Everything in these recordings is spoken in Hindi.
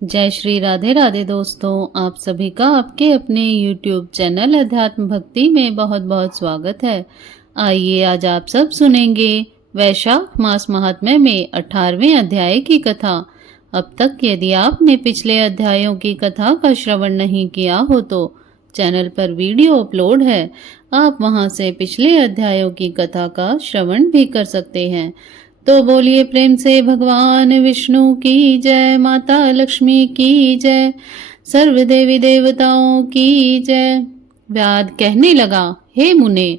जय श्री राधे राधे दोस्तों, आप सभी का आपके अपने YouTube चैनल अध्यात्म भक्ति में बहुत बहुत स्वागत है। आइए आज आप सब सुनेंगे वैशाख मास महात्म्य में 18वें अध्याय की कथा। अब तक यदि आपने पिछले अध्यायों की कथा का श्रवण नहीं किया हो तो चैनल पर वीडियो अपलोड है, आप वहां से पिछले अध्यायों की कथा का श्रवण भी कर सकते हैं। तो बोलिए प्रेम से भगवान विष्णु की जय, माता लक्ष्मी की जय, सर्व देवी देवताओं की जय। व्याध कहने लगा, हे मुने,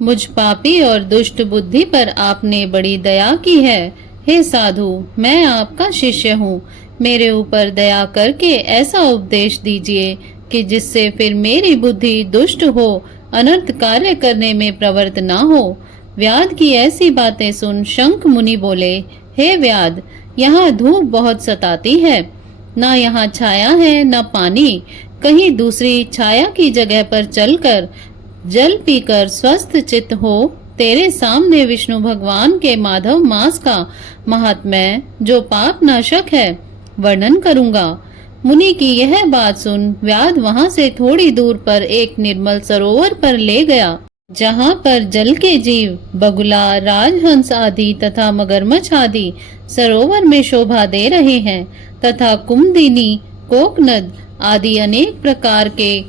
मुझ पापी और दुष्ट बुद्धि पर आपने बड़ी दया की है। हे साधु, मैं आपका शिष्य हूँ, मेरे ऊपर दया करके ऐसा उपदेश दीजिए कि जिससे फिर मेरी बुद्धि दुष्ट हो, अनर्थ कार्य करने में प्रवृत्त ना हो। व्याध की ऐसी बातें सुन शंख मुनि बोले, हे व्याध, यहाँ धूप बहुत सताती है, ना यहाँ छाया है ना पानी, कहीं दूसरी छाया की जगह पर चलकर जल पीकर स्वस्थ चित्त हो तेरे सामने विष्णु भगवान के माधव मास का महात्म्य जो पाप नाशक है वर्णन करूंगा। मुनि की यह बात सुन व्याध वहां से थोड़ी दूर पर एक निर्मल सरोवर पर ले गया, जहाँ पर जल के जीव बगुला, राजहंस आदि तथा मगरमच्छ आदि सरोवर में शोभा दे रहे हैं तथा कुमुदिनी, कोकनद आदि अनेक प्रकार के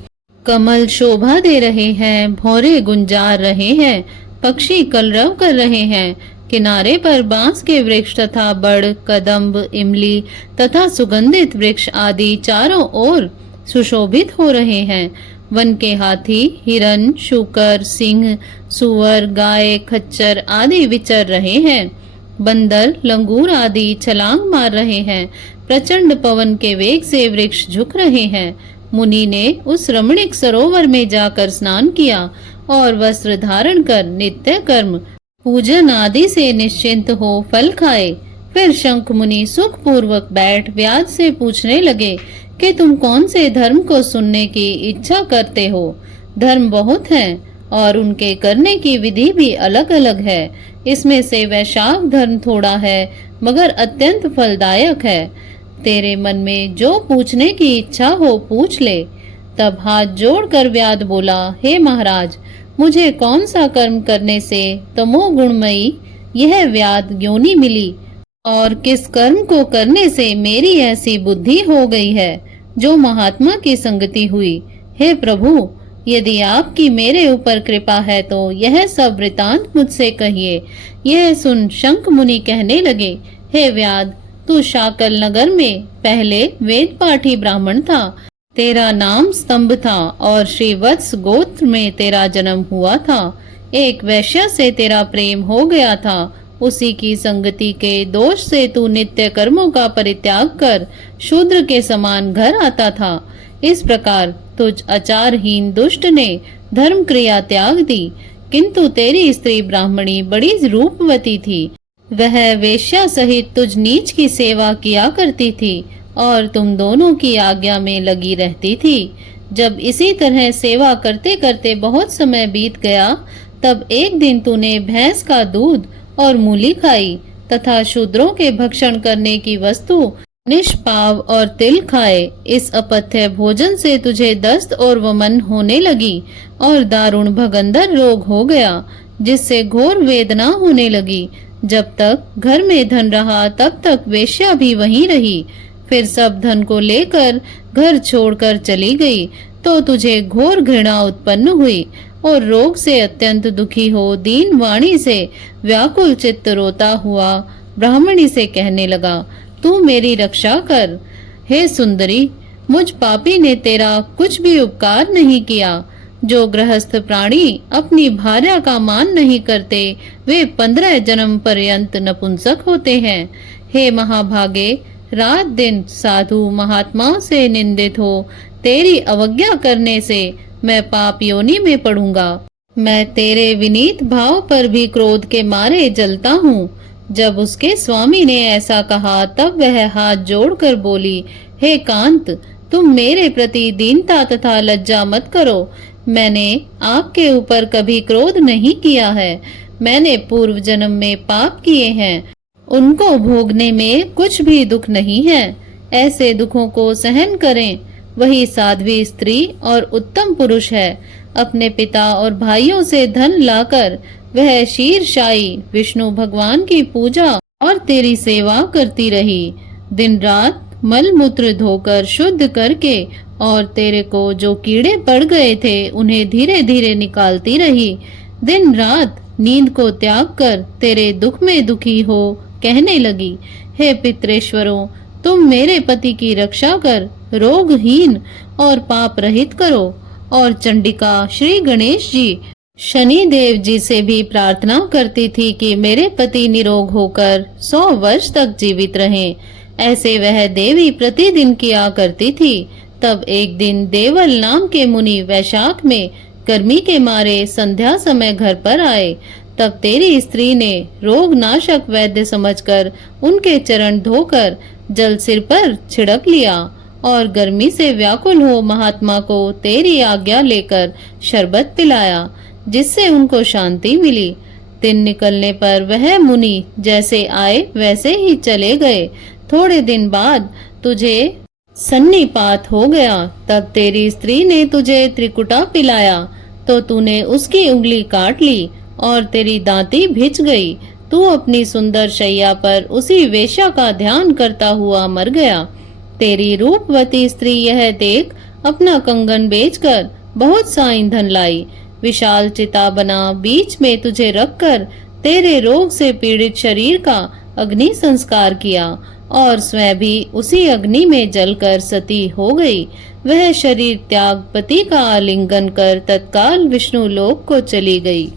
कमल शोभा दे रहे हैं, भौरे गुंजार रहे हैं, पक्षी कलरव कर रहे हैं। किनारे पर बांस के वृक्ष तथा बड़, कदम्ब, इमली तथा सुगंधित वृक्ष आदि चारों ओर सुशोभित हो रहे हैं। वन के हाथी, हिरन, शूकर, सिंह, सुअर, गाय, खच्चर आदि विचर रहे हैं। बंदर, लंगूर आदि छलांग मार रहे हैं। प्रचंड पवन के वेग से वृक्ष झुक रहे हैं। मुनि ने उस रमणीक सरोवर में जाकर स्नान किया और वस्त्र धारण कर नित्य कर्म, पूजन आदि से निश्चिंत हो फल खाए। फिर शंख मुनि सुख पूर्वक बैठ व्याध से पूछने लगे कि तुम कौन से धर्म को सुनने की इच्छा करते हो। धर्म बहुत हैं और उनके करने की विधि भी अलग अलग है। इसमें से वैशाख धर्म थोड़ा है मगर अत्यंत फलदायक है। तेरे मन में जो पूछने की इच्छा हो पूछ ले। तब हाथ जोड़कर व्याध बोला, हे महाराज, मुझे कौन सा कर्म करने से तमोगुणमयी यह व्याध योनि मिली और किस कर्म को करने से मेरी ऐसी बुद्धि हो गई है जो महात्मा की संगति हुई। हे प्रभु, यदि आपकी मेरे ऊपर कृपा है तो यह सब वृतांत मुझसे कहिए। यह सुन शंख मुनि कहने लगे, हे व्याध, तू शाकल नगर में पहले वेद पाठी ब्राह्मण था। तेरा नाम स्तंभ था और श्रीवत्स गोत्र में तेरा जन्म हुआ था। एक वैश्या से तेरा प्रेम हो गया था, उसी की संगति के दोष से तू नित्य कर्मों का परित्याग कर शूद्र के समान घर आता था। इस प्रकार तुझ आचारहीन दुष्ट ने धर्म क्रिया त्याग दी, किंतु तेरी स्त्री ब्राह्मणी बड़ी रूपवती थी। वह वेश्या सहित तुझ नीच की सेवा किया करती थी और तुम दोनों की आज्ञा में लगी रहती थी। जब इसी तरह सेवा करते करते बहुत समय बीत गया, तब एक दिन तूने भैंस का दूध और मूली खाई तथा शूद्रों के भक्षण करने की वस्तु निष्पाव और तिल खाए। इस अपथ्य भोजन से तुझे दस्त और वमन होने लगी और दारुण भगंदर रोग हो गया, जिससे घोर वेदना होने लगी। जब तक घर में धन रहा तब तक वेश्या भी वहीं रही, फिर सब धन को लेकर घर छोड़कर चली गई तो तुझे घोर घृणा उत्पन्न हुई और रोग से अत्यंत दुखी हो दीन वाणी से व्याकुल चित्त रोता हुआ ब्राह्मणी से कहने लगा, तू मेरी रक्षा कर। हे सुंदरी, मुझ पापी ने तेरा कुछ भी उपकार नहीं किया। जो गृहस्थ प्राणी अपनी भार्या का मान नहीं करते वे 15 जन्म पर्यंत नपुंसक होते हैं। हे महाभागे, रात दिन साधु महात्माओं से निंदित हो तेरी अवज्ञा करने से मैं पाप योनि में पड़ूंगा। मैं तेरे विनीत भाव पर भी क्रोध के मारे जलता हूँ। जब उसके स्वामी ने ऐसा कहा तब वह हाथ जोड़कर बोली, हे कांत, तुम मेरे प्रति दीनता तथा लज्जा मत करो। मैंने आपके ऊपर कभी क्रोध नहीं किया है। मैंने पूर्व जन्म में पाप किए हैं, उनको भोगने में कुछ भी दुख नहीं है। ऐसे दुखों को सहन करें, वही साध्वी स्त्री और उत्तम पुरुष है। अपने पिता और भाइयों से धन लाकर वह शीरशायी विष्णु भगवान की पूजा और तेरी सेवा करती रही। दिन रात मल मूत्र धोकर शुद्ध करके और तेरे को जो कीड़े पड़ गए थे उन्हें धीरे धीरे निकालती रही। दिन रात नींद को त्याग कर तेरे दुख में दुखी हो कहने लगी, हे पितरेश्वरों, तुम मेरे पति की रक्षा कर रोगहीन और पाप रहित करो। और चंडिका श्री गणेश जी, शनि देव जी से भी प्रार्थना करती थी कि मेरे पति निरोग होकर 100 वर्ष तक जीवित रहें। ऐसे वह देवी प्रतिदिन किया करती थी। तब एक दिन देवल नाम के मुनि वैशाख में गर्मी के मारे संध्या समय घर पर आए। तब तेरी स्त्री ने रोग नाशक वैद्य समझकर उनके चरण धोकर जल सिर पर छिड़क लिया और गर्मी से व्याकुल हो महात्मा को तेरी आज्ञा लेकर शरबत पिलाया, जिससे उनको शांति मिली। दिन निकलने पर वह मुनि जैसे आए वैसे ही चले गए। थोड़े दिन बाद तुझे सन्निपात हो गया। तब तेरी स्त्री ने तुझे त्रिकुटा पिलाया तो तूने उसकी उंगली काट ली और तेरी दांती भिज गई। तू अपनी सुंदर शैया पर उसी वेश्या का ध्यान करता हुआ मर गया। तेरी रूपवती स्त्री यह देख अपना कंगन बेचकर बहुत सा ईंधन लाई, विशाल चिता बना बीच में तुझे रखकर तेरे रोग से पीड़ित शरीर का अग्नि संस्कार किया और स्वयं भी उसी अग्नि में जलकर सती हो गई। वह शरीर त्याग पति का आलिंगन कर तत्काल विष्णु लोक को चली गई।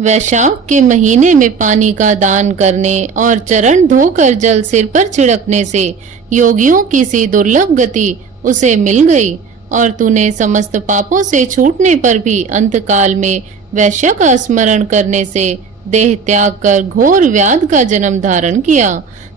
वैशाख के महीने में पानी का दान करने और चरण धोकर जल सिर पर छिड़कने से योगियों की सी दुर्लभ गति उसे मिल गई और तूने समस्त पापों से छूटने पर भी अंतकाल में वैश्य का स्मरण करने से देह त्याग कर घोर व्याध का जन्म धारण किया।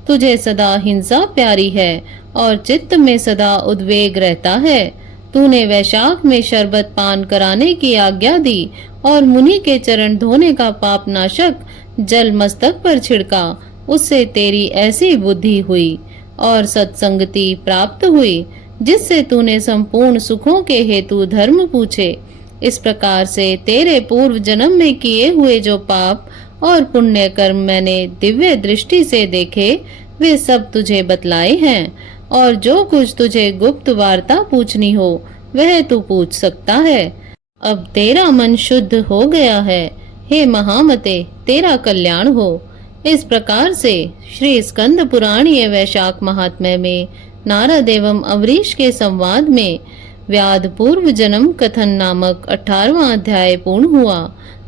तुझे सदा हिंसा प्यारी है और चित्त में सदा उद्वेग रहता है। तूने वैशाख में शरबत पान कराने की आज्ञा दी और मुनि के चरण धोने का पाप नाशक जल मस्तक पर छिड़का। उससे तेरी ऐसी बुद्धि हुई और सत्संगति प्राप्त हुई जिससे तूने संपूर्ण सुखों के हेतु धर्म पूछे। इस प्रकार से तेरे पूर्व जन्म में किए हुए जो पाप और पुण्य कर्म मैंने दिव्य दृष्टि से देखे वे सब तुझे बतलाए हैं और जो कुछ तुझे गुप्त वार्ता पूछनी हो वह तू पूछ सकता है। अब तेरा मन शुद्ध हो गया है। हे महामते, तेरा कल्याण हो। इस प्रकार से श्री स्कंद पुराणीय वैशाख महात्म्य में नारद एवं अवरीश के संवाद में व्याध पूर्व जन्म कथन नामक 18वां अध्याय पूर्ण हुआ।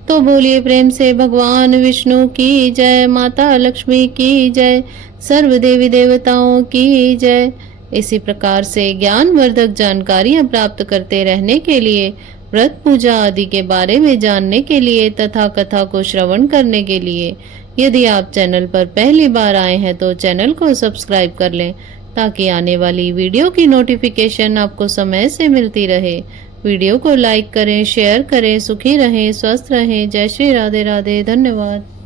तो बोलिए प्रेम से भगवान विष्णु की जय, माता लक्ष्मी की जय, सर्व देवी देवताओं की जय। इसी प्रकार से ज्ञानवर्धक जानकारियां प्राप्त करते रहने के लिए, व्रत पूजा आदि के बारे में जानने के लिए तथा कथा को श्रवण करने के लिए यदि आप चैनल पर पहली बार आए हैं तो चैनल को सब्सक्राइब कर लें ताकि आने वाली वीडियो की नोटिफिकेशन आपको समय से मिलती रहे। वीडियो को लाइक करें, शेयर करें। सुखी रहें, स्वस्थ रहें। जय श्री राधे राधे। धन्यवाद।